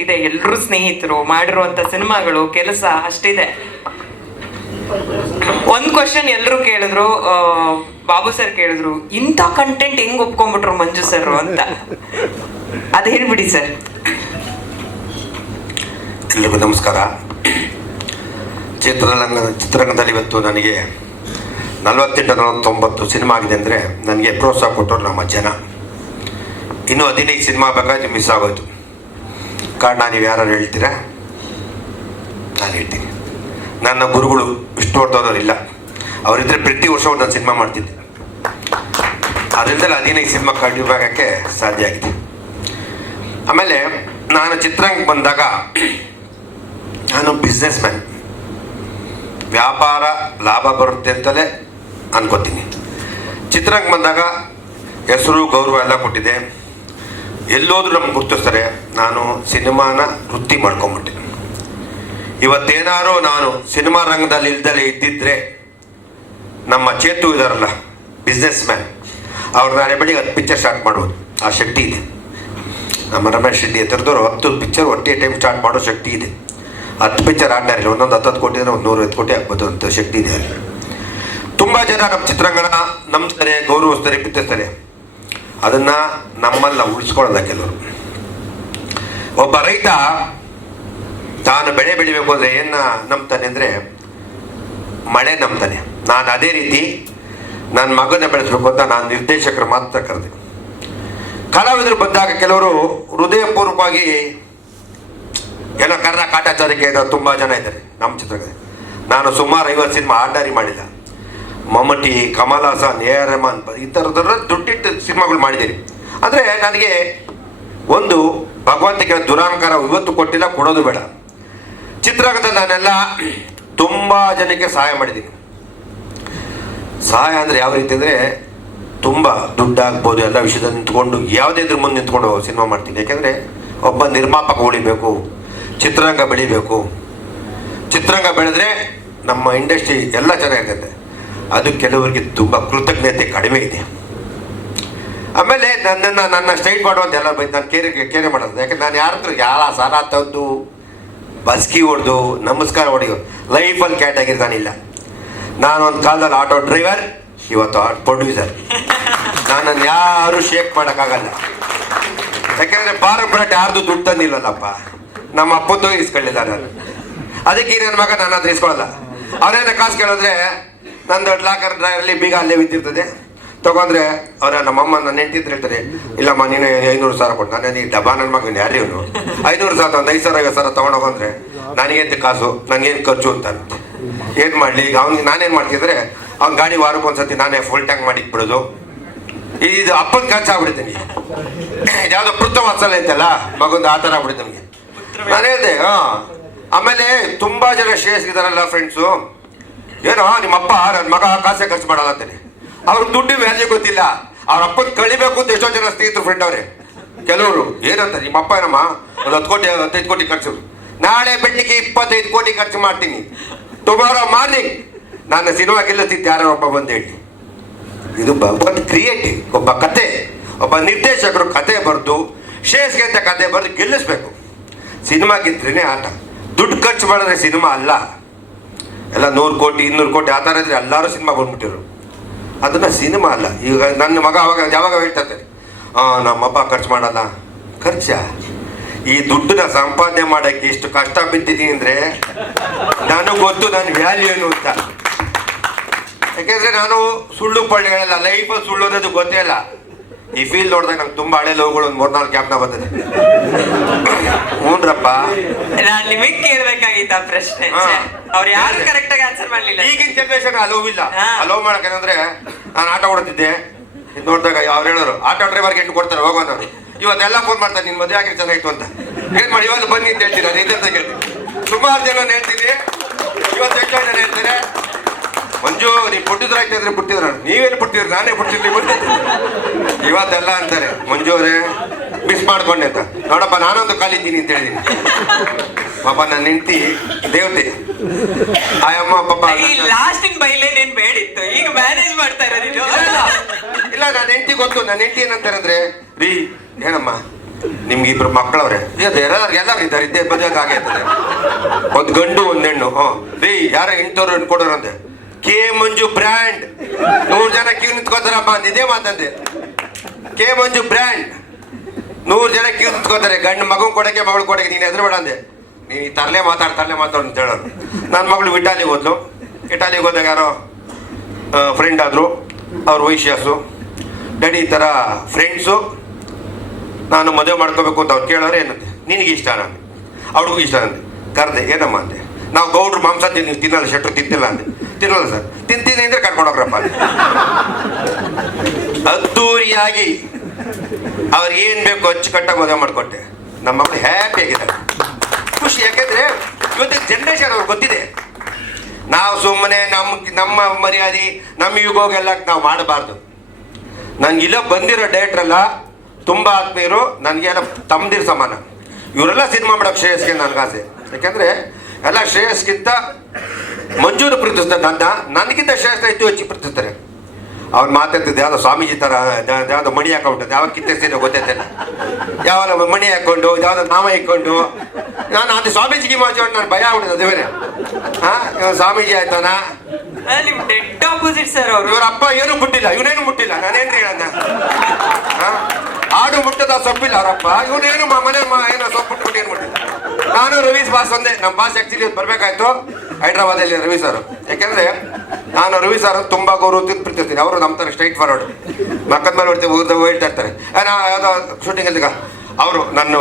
ಇದೆ. ಎಲ್ಲರೂ ಸ್ನೇಹಿತರು ಮಾಡಿರುವಂತ ಸಿನಿಮಾಗಳು ಕೆಲಸ ಅಷ್ಟಿದೆ. ಒಂದ್ ಕ್ವಶನ್ ಎಲ್ರು ಕೇಳಿದ್ರು, ಬಾಬು ಸರ್ ಕೇಳಿದ್ರು, ಇಂಥ ಕಂಟೆಂಟ್ ಹೆಂಗ್ ಒಪ್ಕೊಂಡ್ಬಿಟ್ರು ಮಂಜು ಸರ್ ಅಂತ. ಅದ್ ಹೇಳ್ಬಿಡಿ ಸರ್. ಎಲ್ರಿಗೂ ನಮಸ್ಕಾರ. ಚಿತ್ರರಂಗದಲ್ಲಿ ಇವತ್ತು ನನಗೆ 48-49 ಸಿನಿಮಾ ಆಗಿದೆ ಅಂದರೆ ನನಗೆ ಪ್ರೋತ್ಸಾಹ ಕೊಟ್ಟರು ನಮ್ಮ ಜನ. ಇನ್ನೂ 15 ಸಿನಿಮಾ ಬೇಕಾದ್ರೆ ಮಿಸ್ ಆಗೋಯ್ತು. ಕಾರಣ ನೀವು ಯಾರು ಹೇಳ್ತೀರಾ? ನಾನು ಹೇಳ್ತೀನಿ. ನನ್ನ ಗುರುಗಳು ವಿಷ್ಣುವರ್ಧನವರಿಲ್ಲ, ಅವರಿದ್ದರೆ ಪ್ರತಿ ವರ್ಷ ಒಂದೊಂದು ಸಿನಿಮಾ ಮಾಡ್ತಿದ್ದೆ. ಅದರಿಂದಲೇ 15 ಸಿನಿಮಾ ಕಂಟಿನ್ಯೂ ಆಗೋಕ್ಕೆ ಸಾಧ್ಯ ಆಗಿದೆ. ಆಮೇಲೆ ನಾನು ಚಿತ್ರರಂಗಕ್ಕೆ ಬಂದಾಗ ನಾನು ಬಿಸ್ನೆಸ್ ಮ್ಯಾನ್, ವ್ಯಾಪಾರ ಲಾಭ ಬರುತ್ತೆ ಅಂತಲೇ ಅನ್ಕೋತೀನಿ. ಚಿತ್ರರಂಗ ಬಂದಾಗ ಹೆಸರು ಗೌರವ ಎಲ್ಲ ಕೊಟ್ಟಿದೆ. ಎಲ್ಲೋದ್ರೂ ನಮ್ಗೆ ಗುರ್ತಿಸ್ತಾರೆ. ನಾನು ಸಿನಿಮಾನ ವೃತ್ತಿ ಮಾಡ್ಕೊಂಬಿಟ್ಟೆ. ಇವತ್ತೇನಾರು ನಾನು ಸಿನಿಮಾ ರಂಗದಲ್ಲಿ ಇಲ್ದಲೇ ಇದ್ದಿದ್ರೆ ನಮ್ಮ ಚೇತು ಇದಾರಲ್ಲ, ಬಿಸ್ನೆಸ್ ಮ್ಯಾನ್, ಅವ್ರು ನಾಳೆ ಬೆಳಿಗ್ಗೆ 10 ಪಿಕ್ಚರ್ ಸ್ಟಾರ್ಟ್ ಮಾಡ್ಬೋದು. ಆ ಶಕ್ತಿ ಇದೆ. ನಮ್ಮ ರಮೇಶ್ ರೆಡ್ಡಿ ಹತ್ರದವರು 10 ಪಿಕ್ಚರ್ ಒಟ್ಟೆ ಟೈಮ್ ಸ್ಟಾರ್ಟ್ ಮಾಡೋ ಶಕ್ತಿ ಇದೆ. 10 ಪಿಕ್ಚರ್ ಆಡ್ತಾರೆ, ಒಂದೊಂದು 10 ಕೋಟಿ ಅಂದರೆ ಒಂದು 150 ಕೋಟಿ ಆಗ್ಬೋದು ಅಂತ ಶಕ್ತಿ ಇದೆ ಅಲ್ಲಿ. ತುಂಬ ಜನ ನಮ್ಮ ಚಿತ್ರರಂಗನ ನಂಬ್ತಾರೆ, ಗೌರವಿಸ್ತಾರೆ, ಪ್ರೀತಿಸ್ತಾರೆ. ಅದನ್ನು ನಮ್ಮಲ್ಲ ಉಳಿಸ್ಕೊಳ್ಳಲ್ಲ ಕೆಲವರು. ಒಬ್ಬ ರೈತ ತಾನು ಬೆಳೆ ಬೆಳಿಬೇಕು ಅಂದರೆ ಏನು ನಂಬ್ತಾನೆ ಅಂದರೆ ಮಳೆ ನಂಬ್ತಾನೆ. ನಾನು ಅದೇ ರೀತಿ ನನ್ನ ಮಗನ ಬೆಳೆಸಬೇಕು ಅಂತ ನಾನು ನಿರ್ದೇಶಕರು ಮಾತ್ರ ಕರೆದೆ. ಕಲಾವಿದರು ಬಂದಾಗ ಕೆಲವರು ಹೃದಯಪೂರ್ವಕವಾಗಿ ಏನೋ ಕರ್ಣ ಕಾಟಾಚಾರಕ್ಕೆ ತುಂಬ ಜನ ಇದ್ದಾರೆ ನಮ್ಮ ಚಿತ್ರದಲ್ಲಿ. ನಾನು ಸುಮಾರು 50 ಸಿನಿಮಾ ಆರ್ಡರಿ ಮಾಡಿಲ್ಲ. ಮಮ್ಮಟಿ, ಕಮಲ್ ಹಾಸನ್, A.R. ರೆಹಮಾನ್ ಈ ಥರದರ ದುಡ್ಡಿಟ್ಟು ಸಿನಿಮಾಗಳು ಮಾಡಿದ್ದೀನಿ. ಅಂದರೆ ನನಗೆ ಒಂದು ಭಗವಂತಿಗೆ ದುರಾಂಕಾರ ಇವತ್ತು ಕೊಟ್ಟಿಲ್ಲ, ಕೊಡೋದು ಬೇಡ. ಚಿತ್ರರಂಗದಲ್ಲಿ ನಾನೆಲ್ಲ ತುಂಬ ಜನಕ್ಕೆ ಸಹಾಯ ಮಾಡಿದ್ದೀನಿ. ಸಹಾಯ ಅಂದರೆ ಯಾವ ರೀತಿ ಅಂದರೆ ತುಂಬ ದುಡ್ಡಾಗ್ಬೋದು, ಎಲ್ಲ ವಿಷಯದಲ್ಲಿ ನಿಂತ್ಕೊಂಡು ಯಾವುದೇ ಇದ್ರ ಮುಂದೆ ನಿಂತ್ಕೊಂಡು ಸಿನಿಮಾ ಮಾಡ್ತೀನಿ. ಯಾಕೆಂದರೆ ಒಬ್ಬ ನಿರ್ಮಾಪಕ ಉಳಿಬೇಕು, ಚಿತ್ರರಂಗ ಬೆಳಿಬೇಕು. ಚಿತ್ರರಂಗ ಬೆಳೆದ್ರೆ ನಮ್ಮ ಇಂಡಸ್ಟ್ರಿ ಎಲ್ಲ ಚೆನ್ನಾಗಿರ್ತದೆ. ಅದು ಕೆಲವರಿಗೆ ತುಂಬ ಕೃತಜ್ಞತೆ ಕಡಿಮೆ ಇದೆ. ಆಮೇಲೆ ನನ್ನ ಸ್ಟೈಟ್ ಮಾಡುವಂತ ಎಲ್ಲ ಬೈದು ನಾನು ಕೇರೆ ಮಾಡೋದು. ಯಾಕೆಂದ್ರೆ ನಾನು ಯಾರ ಹತ್ರ ಯಾವ ಸಾಲ ತಂದು ಬಸ್ಕಿ ಹೊಡೆದು ನಮಸ್ಕಾರ ಹೊಡೆಯೋ ಲೈಫಲ್ಲಿ ಕ್ಯಾಟಗಿರಿ ನಾನಿಲ್ಲ. ನಾನೊಂದು ಕಾಲದಲ್ಲಿ ಆಟೋ ಡ್ರೈವರ್, ಇವತ್ತು ಪ್ರೊಡ್ಯೂಸರ್. ನನ್ನನ್ನು ಯಾರು ಶೇಕ್ ಮಾಡೋಕ್ಕಾಗಲ್ಲ. ಯಾಕೆಂದರೆ ಪಾರಂಪರ್ಯ ಯಾರ್ದು ದುಡ್ಡು ತಂದಿಲ್ಲಲ್ಲಪ್ಪ, ನಮ್ಮ ಅಪ್ಪಂದು ಇಸ್ಕೊಳ್ಳಿಲ್ಲ ನಾನು. ಅದಕ್ಕೆ ನನ್ನ ಮಗ ನನ್ನ ಹತ್ರ ಇಸ್ಕೊಳ್ಳಲ್ಲ. ಅವರೇನ ಕಾಸು ಕೇಳಿದ್ರೆ ನಂದು ಲಾಕರ್ ಡ್ರೈವರಲ್ಲಿ ಬೀಗ ಅಲ್ಲೇ ಬಿದ್ದಿರ್ತದೆ. ತೊಗೊಂಡ್ರೆ ಅವರ ನಮ್ಮಮ್ಮ ನನ್ನ ಹೆಂಡ್ತಿದ್ರು ಹೇಳ್ತಾರೆ, ಇಲ್ಲಮ್ಮ ನೀನು 500 ಸಾವಿರ ಕೊಟ್ಟು. ನಾನು ಈ ಡಬ್ಬಾ ನನ್ನ ಮಗನ ಯಾರು ಇವನು 500 ಸಾವಿರ ಒಂದು 5,000 50,000 ತೊಗೊಂಡೋಗಂದ್ರೆ ನನಗೇಂತ ಕಾಸು, ನನಗೇನು ಖರ್ಚು ಅಂತ ಏನು ಮಾಡಲಿ. ಈಗ ಅವ್ನಿಗೆ ನಾನೇನು ಮಾಡ್ತಿದ್ರೆ ಅವ್ನ ಗಾಡಿ ವಾರಕ್ಕೆ ಒಂದ್ಸತಿ ನಾನೇ ಫುಲ್ ಟ್ಯಾಂಕ್ ಮಾಡಿ ಇಟ್ಬಿಡೋದು. ಇದು ಅಪ್ಪನ ಖರ್ಚಾಗ್ಬಿಡ್ತೀನಿ. ಯಾವುದೋ ಪೃಥ ವಾತ್ಸಲ್ಯ ಐತಲ್ಲ ಮಗೊಂದು ಆ ಥರ ಆಗ್ಬಿಡುತ್ತೆ ನಮಗೆ. ನಾನು ಹೇಳಿದೆ ಆಮೇಲೆ ತುಂಬ ಜನ ಶ್ರೇಯಸ್ಗಿದಾರಲ್ಲ ಫ್ರೆಂಡ್ಸು, ಏನೋ ನಿಮ್ಮಪ್ಪ ನನ್ನ ಮಗ ಕಾಸೆ ಖರ್ಚು ಮಾಡಲ್ಲ ಅಂತಾನೆ. ಅವ್ರಿಗೆ ದುಡ್ಡು ವ್ಯಾಲ್ಯೂ ಗೊತ್ತಿಲ್ಲ. ಅವ್ರ ಅಪ್ಪನ ಕಳಿಬೇಕು ಅಂತ ಎಷ್ಟೋ ಜನ ಸ್ನೇಹಿತರು ಫ್ರೆಂಡ್ ಅವರೇ. ಕೆಲವರು ಏನಂತಾರೆ, ನಿಮ್ಮಪ್ಪ ಏನಮ್ಮ ಒಂದು 10 ಕೋಟಿ 15 ಕೋಟಿ ಖರ್ಚು, ನಾಳೆ ಬೆಳ್ಳಿಗೆ 25 ಕೋಟಿ ಖರ್ಚು ಮಾಡ್ತೀನಿ, ಟುಮಾರೋ ಮಾರ್ನಿಂಗ್ ನಾನು ಸಿನಿಮಾ ಗೆಲ್ಲಿಸ್ತಿದ್ದೆ ಯಾರೋ ಒಬ್ಬ ಬಂದು ಹೇಳಿ. ಇದು ಒಂದು ಕ್ರಿಯೇಟಿವ್, ಒಬ್ಬ ಕತೆ, ಒಬ್ಬ ನಿರ್ದೇಶಕರು ಕತೆ ಬರೆದು ಶ್ರೇಯಸ್ಗೆ ಅಂತ ಕತೆ ಬರೆದು ಗೆಲ್ಲಿಸ್ಬೇಕು. ಸಿನಿಮಾ ಗೆದ್ರೇ ಆಟ. ದುಡ್ಡು ಖರ್ಚು ಮಾಡಿದ್ರೆ ಸಿನಿಮಾ ಅಲ್ಲ. ಎಲ್ಲ 100 ಕೋಟಿ 200 ಕೋಟಿ ಆ ಥರ ಇದ್ರೆ ಎಲ್ಲರೂ ಸಿನಿಮಾ ಬಂದ್ಬಿಟ್ಟಿರು. ಅದನ್ನು ಸಿನಿಮಾ ಅಲ್ಲ. ಈಗ ನನ್ನ ಮಗ ಯಾವಾಗ ಹೇಳ್ತಾರೆ, ನಮ್ಮಪ್ಪ ಖರ್ಚು ಮಾಡಲ್ಲ. ಖರ್ಚ ಈ ದುಡ್ಡನ್ನ ಸಂಪಾದನೆ ಮಾಡೋಕ್ಕೆ ಇಷ್ಟು ಕಷ್ಟ ಬಿದ್ದಿದ್ದೀನಿ ಅಂದರೆ ನನಗೆ ಗೊತ್ತು ನನ್ನ ವ್ಯಾಲ್ಯೂ ಏನು ಅಂತ. ಯಾಕೆಂದರೆ ನಾನು ಸುಳ್ಳು ಪಳ್ಳಿಗಳೆಲ್ಲ ಲೈಫಲ್ಲಿ ಸುಳ್ಳು ಅನ್ನೋದು ಗೊತ್ತೇ ಇಲ್ಲ. ಈ ಫೀಲ್ಡ್ ನೋಡಿದಾಗ ನಂಗೆ ತುಂಬ ಹಳೆ ಲೋಗಳು ಒಂದು 3-4 ಕ್ಯಾಪ್ನ ಬರ್ತದೆ. ಹ್ಞೂನ್ರಪ್ಪ, ನಾನು ನಿಮಗೆ ಕೇಳಬೇಕಾಗಿದ್ದ ಪ್ರಶ್ನೆ, ಅವ್ರು ಯಾರು ಕರೆಕ್ಟ್ ಆಗಿ ಆನ್ಸರ್ ಮಾಡಲಿಲ್ಲ. ಈಗಿನ ಜನರೇಷನ್ ಅಲೋವಿಲ್ಲ. ಅಲೋ ಮಾಡಕ್ಕಂದ್ರೆ ನಾನು ಆಟೋ ಓಡ್ತಿದ್ದೆ, ಇದು ನೋಡಿದಾಗ ಅವ್ರು ಹೇಳೋರು ಆಟೋ ಡ್ರೈವರ್ಗೆ 8 ಕೊಡ್ತಾರೆ ಹೋಗೋನವ್ರು. ಇವತ್ತೆಲ್ಲ ಫೋನ್ ಮಾಡ್ತಾರೆ, ನಿನ್ನ ಮದುವೆ ಆಗಿರೋ ಚೆನ್ನಾಗಿತ್ತು ಅಂತ. ಏನು ಮಾಡಿ ಇವತ್ತು ಬನ್ನಿ ಅಂತ ಹೇಳ್ತೀರಾ? ನಿಂತ ಕೇಳ್ತೀನಿ. ಸುಮಾರು ಜನ ಹೇಳ್ತೀನಿ, ಇವತ್ತು ಎಷ್ಟು ಜನ ಹೇಳ್ತಾರೆ, ಮಂಜು ನೀವು ಪುಟ್ಟಿದ್ರು ಆಯ್ತಾ ಇದ್ರೆ ಪುಟ್ಟಿದ್ರು. ನೀವೇನು ಪುಟ್ಟಿದ್ರು? ನಾನೇ ಪುಟ್ಟಿರ್ಲಿ ಬಂದು ಇವತ್ತೆಲ್ಲ ಅಂತಾರೆ, ಮಂಜು ಅವರೇ ಮಿಸ್ ಮಾಡ್ಕೊಂಡೆ ಅಂತ. ನೋಡಪ್ಪ ನಾನೊಂದು ಕಾಲಿದ್ದೀನಿ ಅಂತ ಹೇಳಿದ್ದೀನಿ. ಪಾಪ ನನ್ನ ಹೆಂಡತಿ ದೇವತೆ ಆಯಮ್ಮ ಪಾಪ. ಲಾಸ್ಟಿನ ಬೈಲೇನೇನು ಬೇಡಿತ್ತು, ಈಗ ಮ್ಯಾನೇಜ್ ಮಾಡ್ತಾ ಇರೋದು. ಇಲ್ಲ, ನನ್ನ ಹೆಂಡತಿ ಗೊತ್ತು. ನನ್ನ ಹೆಂಡತಿ ಏನಂತಾರೆ ಅಂದ್ರೆ, ರೀ ಏನಮ್ಮ ನಿಮ್ಗೆ ಇಬ್ರು ಮಕ್ಕಳವ್ರೆ ಎಲ್ಲರೂ ಇದ್ದಾರೆ, ಇದ್ದೇ ಮದುವೆ ಹಾಗೆ ಇರ್ತದೆ. ಒಂದು ಗಂಡು ಒಂದು ಹೆಣ್ಣು. ರೀ ಯಾರ ಇಂಥವ್ರು ಕೊಡೋರಂತೆ. ಕೆ ಮಂಜು ಬ್ರ್ಯಾಂಡ್ 100 ಜನ ಕ್ಯೂ ನಿಂತ್ಕೋತಾರಪ್ಪ ಅಂತ ಇದೇ ಮಾತಂದೆ. ಕೆ ಮಂಜು ಬ್ರ್ಯಾಂಡ್ 100 ಜನ ಕ್ಯೂ ನಿಂತ್ಕೋತಾರೆ. ಗಂಡು ಮಗು ಕೊಡಕ್ಕೆ ಮಗಳು ಕೊಡಕ್ಕೆ ನೀನು ಹೆದರ್ಬೇಡ ಅಂದೆ. ನೀನು ತರಲೆ ಮಾತಾಡು ಅಂತ ಹೇಳೋರು. ನನ್ನ ಮಗಳು ಇಟಾಲಿಗೆ ಹೋದ್ಲು. ಇಟಾಲಿಗೆ ಹೋದಾಗ ಯಾರೋ ಫ್ರೆಂಡ್ ಆದರು, ಅವ್ರ ವೈಶ್ಯಾಸು. ಡ್ಯಾಡಿ ಈ ಥರ ಫ್ರೆಂಡ್ಸು ನಾನು ಮದುವೆ ಮಾಡ್ಕೋಬೇಕು ಅಂತ ಅವ್ರು ಕೇಳೋರು. ಏನಂತೆ, ನಿನಗೆ ಇಷ್ಟ ನಾನು, ಅವ್ರಿಗೂ ಇಷ್ಟ ಅಂತೆ. ಕರೆದೆ, ಏನಮ್ಮ ಅಂತೆ. ನಾವು ಗೌಡ್ರು ಮಾಂಸ ನೀವು ತಿನ್ನಲ್ಲ, ಶೆಟ್ರು ತಿಂತಿಲ್ಲ ಅಂದೆ. ತಿನ್ನಲ್ಲ ಸರ್. ತಿಂತೀನಿ ಅಂದರೆ ಕರ್ಕೊಂಡೋಗ್ರಪ್ಪ ಅಂದೆ. ಅದ್ದೂರಿಯಾಗಿ ಅವ್ರಿಗೆ ಏನು ಬೇಕು ಅಚ್ಚುಕಟ್ಟಾಗಿ ಮದುವೆ ಮಾಡಿಕೊಟ್ಟೆ. ನಮ್ಮ ಮಗಳು ಹ್ಯಾಪಿ ಆಗಿದ್ದಾರೆ, ಖುಷಿ. ಯಾಕೆಂದರೆ ಇವತ್ತಿನ ಜನ್ರೇಷನ್ ಅವ್ರಿಗೆ ಗೊತ್ತಿದೆ, ನಾವು ಸುಮ್ಮನೆ ನಮ್ಮ ಮರ್ಯಾದೆ ನಮ್ಮ ಯುಗೋಗೆಲ್ಲ ನಾವು ಮಾಡಬಾರ್ದು. ನನಗಿಲ್ಲ ಬಂದಿರೋ ಡೈರೆಕ್ಟ್ರೆಲ್ಲ ತುಂಬ ಆತ್ಮೀಯರು, ನನಗೆಲ್ಲ ತಮ್ಮದಿರು ಸಮಾನ. ಇವರೆಲ್ಲ ಸಿನಿಮಾ ಮಾಡೋಕ್ಕೆ ಶ್ರೇಯಸ್ಗೆ ನನಗಾಸೆ. ಯಾಕೆಂದರೆ ಎಲ್ಲ ಶ್ರೇಯಸ್ಗಿಂತ ಮಂಜೂರು ಪ್ರೀತಿಸ್ತಾರೆ, ನನಗಿಂತ ಶ್ರೇಷ್ಠ ಹೆಚ್ಚು ಪ್ರೀತಿಸ್ತಾರೆ. ಅವ್ನು ಮಾತಾಡ್ತಿದ್ದೆ ಯಾವುದೋ ಸ್ವಾಮೀಜಿ ಥರ, ಯಾವುದೋ ಮಣಿ ಹಾಕೊಂಡ್ಬಿಟ್ಟೆ. ಯಾವ ಕಿತ್ತಿರ್ತೀನಿ ಗೊತ್ತೈತೆ, ಯಾವ ಮಣಿ ಹಾಕ್ಕೊಂಡು ಯಾವುದೋ ನಾಮ ಇಕ್ಕೊಂಡು. ನಾನು ಅದು ಸ್ವಾಮೀಜಿಗೆ ಮಾಡ್ಕೊಂಡು ನಾನು ಭಯ ಆಗ್ಬಿಟ್ಟಿದ್ದೆ. ಅದೇ ಬೇರೆ ಸ್ವಾಮೀಜಿ ಆಯ್ತಾನ. ನಿಮ್ ಡೆಡ್ ಆಪೋಸಿಟ್ ಸರ್ ಅವರು. ಇವ್ರ ಅಪ್ಪ ಏನೂ ಮುಟ್ಟಿಲ್ಲ, ಇವನೇನು ಮುಟ್ಟಿಲ್ಲ. ನಾನೇನ್ರಿ ಹೇಳಂದ, ಆಡು ಮುಟ್ಟದ ಸೊಪ್ಪಿಲ್ಲ ಅವರಪ್ಪ. ಇವನೇನು ಮನೆ ಏನೋ ಸೊಪ್ಪು ಮುಟ್ಬಿಟ್ಟು ಏನು ಮುಟ್ಟಿಲ್ಲ. ನಾನು ರವೀಶ್ ಬಾಸ್ ಒಂದೇ. ನಮ್ಮ ಬಾಸ್ ಆ್ಯಕ್ಚುಲಿ ಬರಬೇಕಾಯ್ತು ಹೈದ್ರಾಬಾದಲ್ಲಿ, ರವಿ ಸರ್. ಯಾಕೆಂದರೆ ನಾನು ರವಿ ಸರ್ ತುಂಬ ಗೌರವ ಪ್ರೀತಿಸ್ತೀನಿ. ಅವರು ನಮ್ಮ ಥರ ಸ್ಟ್ರೈಟ್ ಫಾರ್ವರ್ಡ್, ಮಕ್ಕದ ಮೇಲೆ ಹೊಡ್ತೀವಿ ಹೇಳ್ತಾ ಇರ್ತಾರೆ. ಯಾವುದೋ ಶೂಟಿಂಗಲ್ಲಿ ಅವರು ನನ್ನ